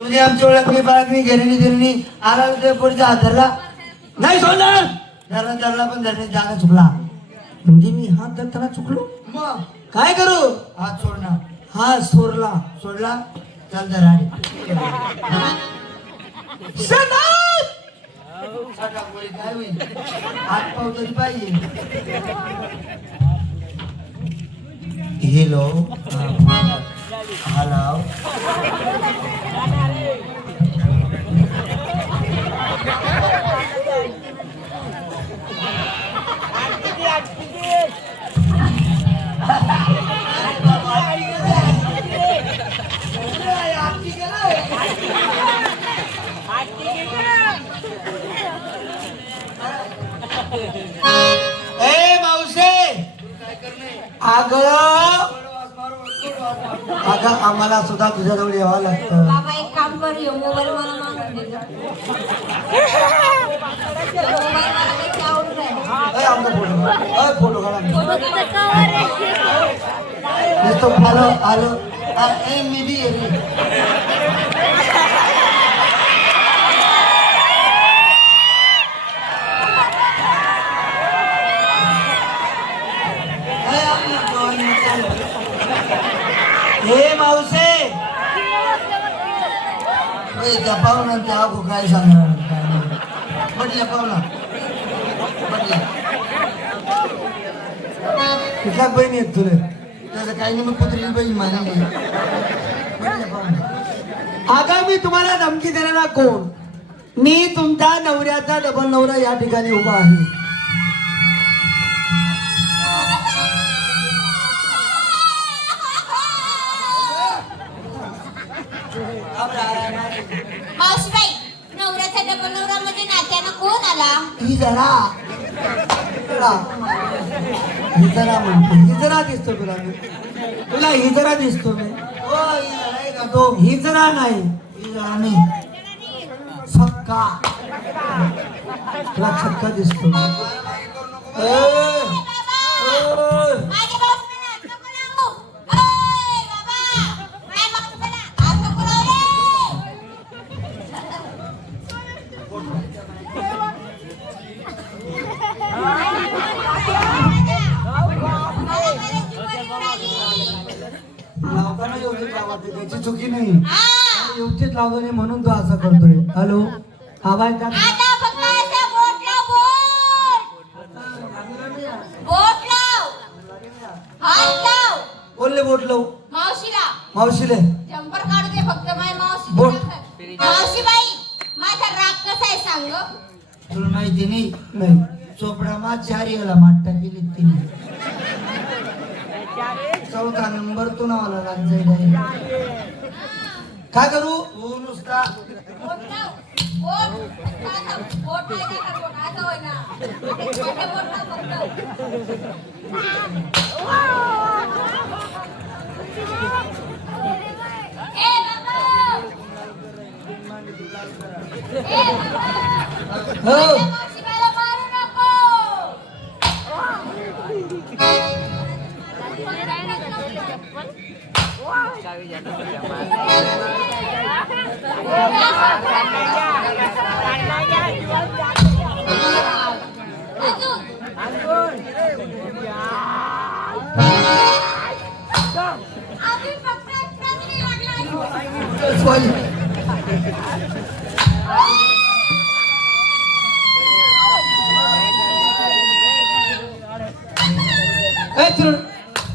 तुझी आमची ओळखणी बाळखणी घेणी दिली आला ते पुढचा हात धरला नाही सोडणार. धरला धरला पण धरण्याची जागा चुकला. म्हणजे मी हात धरताना चुकलो. मग काय करू? हात सोडणार. हा सोडला. सोडला चल धरा काय होईल हात पाव तरी पाहिजे. हेलो हॅलो ए मावशे अगं आम्हाला सुद्धा तुझ्याजवळ यावं लागतं. बाबा एक काम कर मोबाईल मला मागून दे. मोबाईल मला काही आवडत नाही. आमचा फोटो काढा. नुसतं आलो आलो ए मी बी ये रे. हे मावशे त्या पाहुणा त्या अगो काय सांगणार म्हटल्या पाहुणा म्हटल्या कुठल्या बहीण येत तुला? त्याचं काही नाही मग कुत्रीला बहीण मानली म्हटल्या पाहुणा. आता मी तुम्हाला धमकी देणारा कोण? मी तुमच्या नवऱ्याचा डबल नवरा या ठिकाणी उभा आहे. मावशीबाई नवऱ्याचा डबल नवरा म्हणजे नात्यानं कोण आला? ही जरा हिजरा म्हणतो. हिजरा दिसतो तुला मी. तुला हिजरा दिसतो मी. हो ही का तो हिजरा नाही ही जरा नाही सक्का. तुला छक्का दिसतो. माझ्या मावशीला हात नको लावू. ओय बाबा माझ्या मावशीला हात नको लावू लावताना योजित लावायची त्याची चुकी नाही. हा योजित लावतो नाही म्हणून तो असा करतोय. हॅलो आवाज टाक. आता फक्त असं बोट लाव बोट लाव हात लाव बोलले बोट लावू मावशीला मावशीले. जंपर काढू दे फक्त माझी मावशी बोट. मावशीबाई माझा राग कसा आहे सांग तुला माहिती नाही नाही चोपडा मा 4 याला माट्टा गेली तिने 4था नंबर तो नावाला लाग जाईल. काय करू? तू नुसता बोट लाव बोट बोट नाही का बोट असं होय ना छोटे बोट लाव फक्त ए बाबा हो मावशीबाईला मारू नको अजून फक्त प्रश्न लागला ए चिरून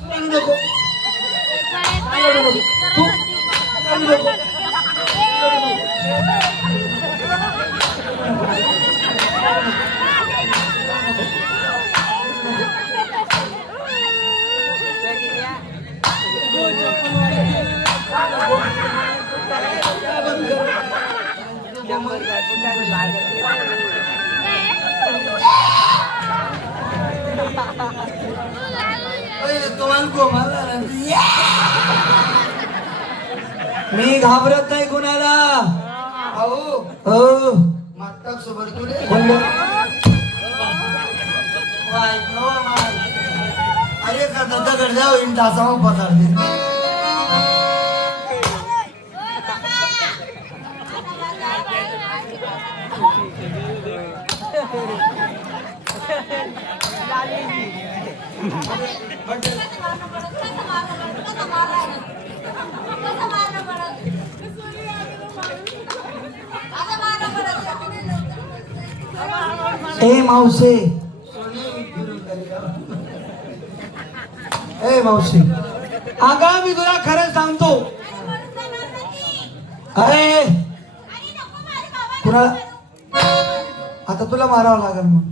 रडू नको. रडू नको. तू रडू नको. तुम्हाला गोमाला मी घाबरत नाही कोणाला. अहो हो मागता सोबत तुले बोललो. अरे का दगड जाऊ इन तासावर पसार दे ए मावशी, ए मावशी, अगं मी तुला खरं सांगतो. अरे कुणाला आता तुला मारावं लागेल मग.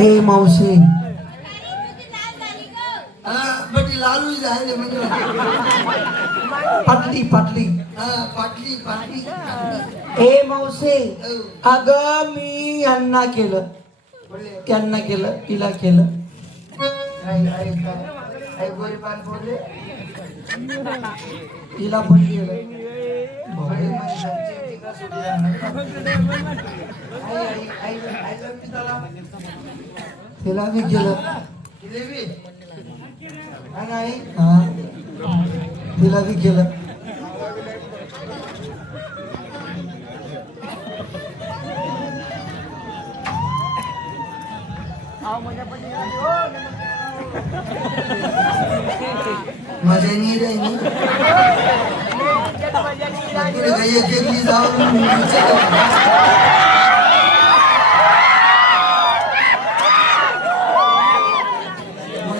ए मावशी, बटी लालू झाले म्हणजे पाटली पाटली. पाटली पाटली. ए मावशी, अगं मी यांना केलं, त्यांना केलं, तिला केलं. गोरी पान बोलले तिला पण केलं, तिला बी केलं. हा, तिला बी केलं. मजा नाही राहिली. एक एकली जाऊन मजा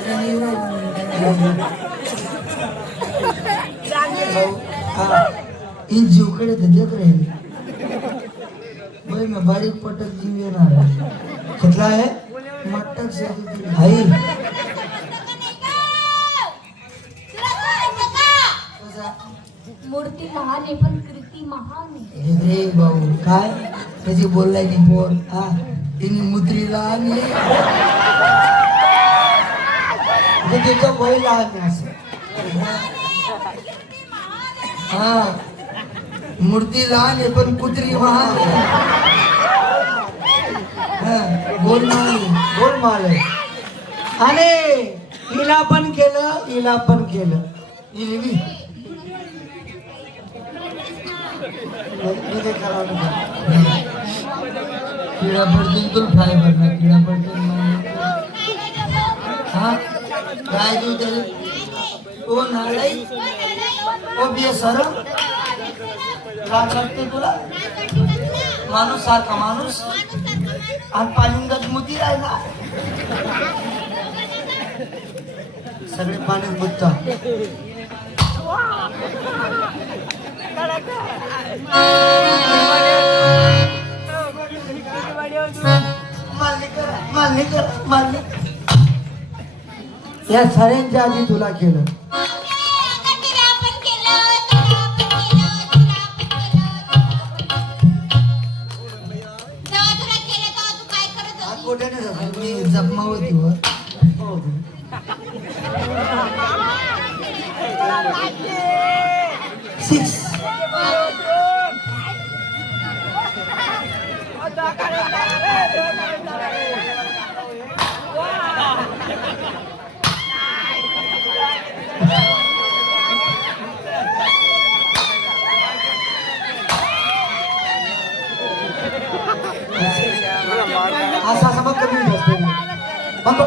नाही राहिली. इन जीवकडे तर देत राहील. बाई मग बारीक पटक जीव येणार आहे. कुठला आहे? मटक शेती आई मूर्ती महान आहे पण कृती महान आहे. रे भाऊ काय त्याची बोललाय की पोर. हा तिने मुत्रीला आणली. म्हणजे तिचं वय लहान आहे असं. हा मूर्ती लहान आहे पण कुत्री महान आहे. हा, बोल नाही. गोलमाल आहे. आणि हिला पण केलं, हिला पण केलं. हिने बी. मी काय करावं नाही. किडा पडतील तुला फ्राय करणार. किडा पडतील हा काय देऊ तरी. ओ नालाई ओ बेसर लाज वाटते तुला. माणूस सारखा माणूस आणि पालिंगात मुती राहिला. सगळे पाण्यात बुडतात. मान्य या साऱ्यांच्या आधी तुला केलं. कोट्याने जातो मी जपमावती वर. सिक्स असा असा मग कमी असतो. मग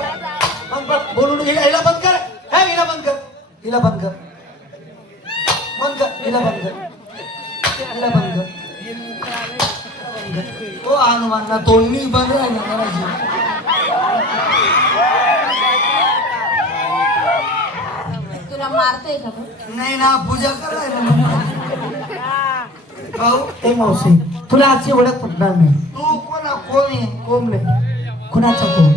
बोलून हिला बंद कर. हे हिला बंद कर. हिला बंद कर. बंद कर. हिला बंद कर. हिला बंद कर. ओ हनुमानला तोंडणी बंद राहिला करायची. तुला मारतोय का बघ? नाही ना पूजा करायला. भाऊ ए मावशी, तुला आजची ओळख पटणार नाही. तू कोण आहे? कोण नाही. कुणाचा कोण?